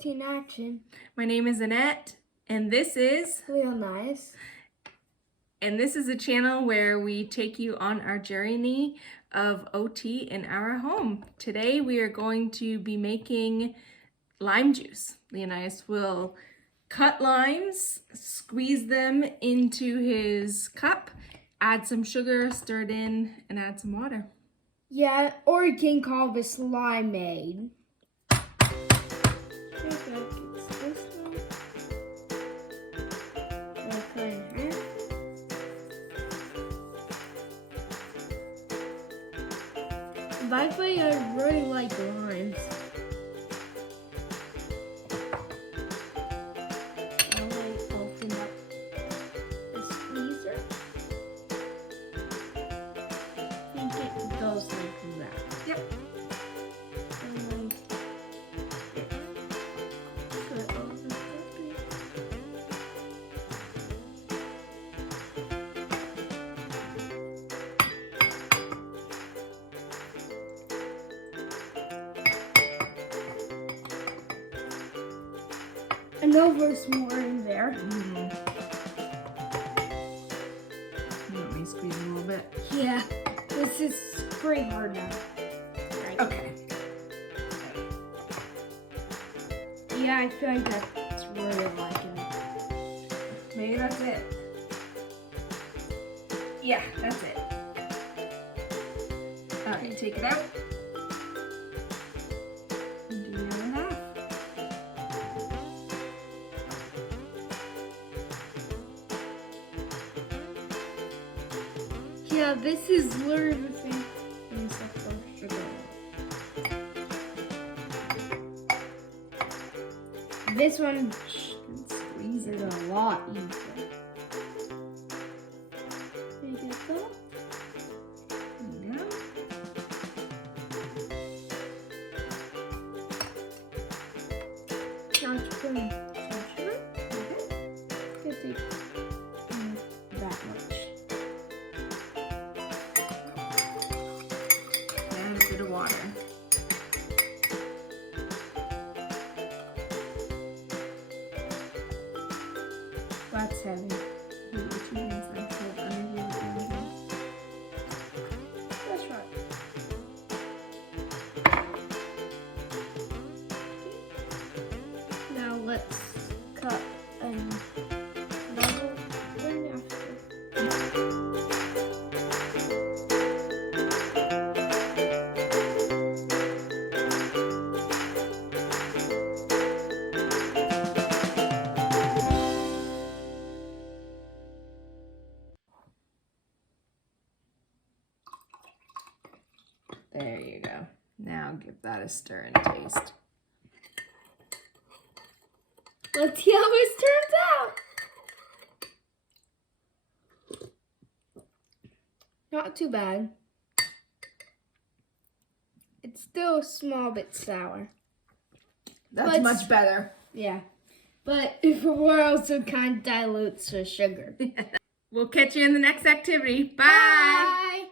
Teen Action. My name is Annette, and this is Leonidas. And this is a channel where we take you on our journey of OT in our home. Today we are going to be making lime juice. Leonidas will cut limes, squeeze them into his cup, add some sugar, stir it in, and add some water. Yeah, or you can call this limeade. By the way, I really like limes. I'll open up the squeezer. I think it goes like that. Yep. And then put it on the puppy. I know there's more in there. You want me to squeeze a little bit? Yeah, this is pretty hard now. Right. Okay. Yeah, I feel like that's really liking it. Maybe that's it. Yeah, that's it. All right, take it out. And do the other half. Yeah, this is literally the same except for sugar. This one squeezes a lot easier. You get that? There you go. Now to put in some sugar. Could take that much. And a bit of water. That's heavy. Two hands like so underneath the other. That's right. Now let's cut and level right after. There you go. Now give that a stir and taste. Let's see how this turns out. Not too bad. It's still a small bit sour. That's But- much better. Yeah. But it also kind of dilutes the sugar. We'll catch you in the next activity. Bye. Bye.